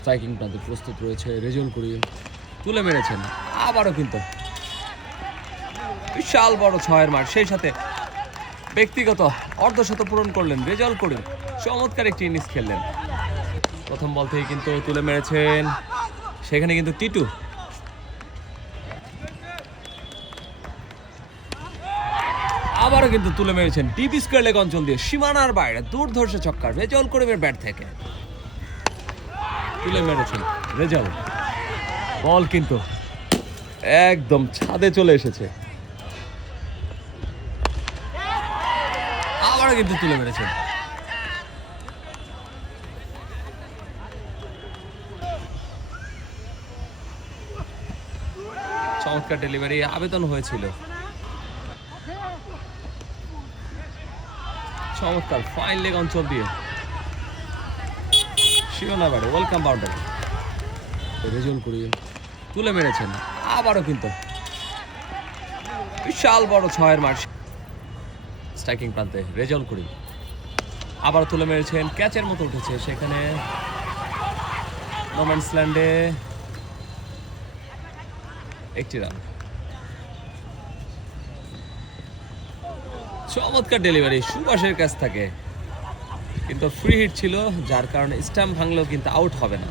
Striking প্রান্তে প্রস্তুত রয়েছে রেজল করিম, তুলে মেরেছেন আবারও কিন্তু বিশাল বড় 6-এর মার, সেই সাথে ব্যক্তিগত অর্ধশত পূরণ করলেন রেজল করিম। চমৎকার একটি ইনিংস খেললেন। প্রথম বল থেকে কিন্তু তুলে মেরেছেন, সেখানে কিন্তু টিটু আবারও কিন্তু তুলে মেরেছেন ডিপ স্কয়ার লেগ অঞ্চল দিয়ে সীমানার বাইরে দুর্ধর্ষ ছক্কা রেজল করিমের ব্যাট থেকে তুলে মেরেছেন রেজল। বল কিন্তু একদম ছাদে চলে এসেছে, আবারও কিন্তু তুলে মেরেছেন। চমৎকার ডেলিভারি, আবেদন হয়েছিল। চমৎকার ফাইন লেগ অঞ্চল দিয়ে সীমানাবাড়ে ওয়েলকাম বাউন্ডারি রেজল করিম তুলে মেরেছেন আবারও কিন্তু বিশাল বড় 6-এর মার। স্ট্রাইকিং প্রান্তে রেজল করিম আবার তুলে মেরেছেন, ক্যাচের মতো উঠেছে, সেখানে নোম্যান্স ল্যান্ডে একটি রান। চমৎকার ডেলিভারি সুভাষের কাছ থেকে, কিন্তু ফ্রি হিট ছিল, যার কারণে স্টাম্প ভাঙলেও কিন্তু আউট হবে না।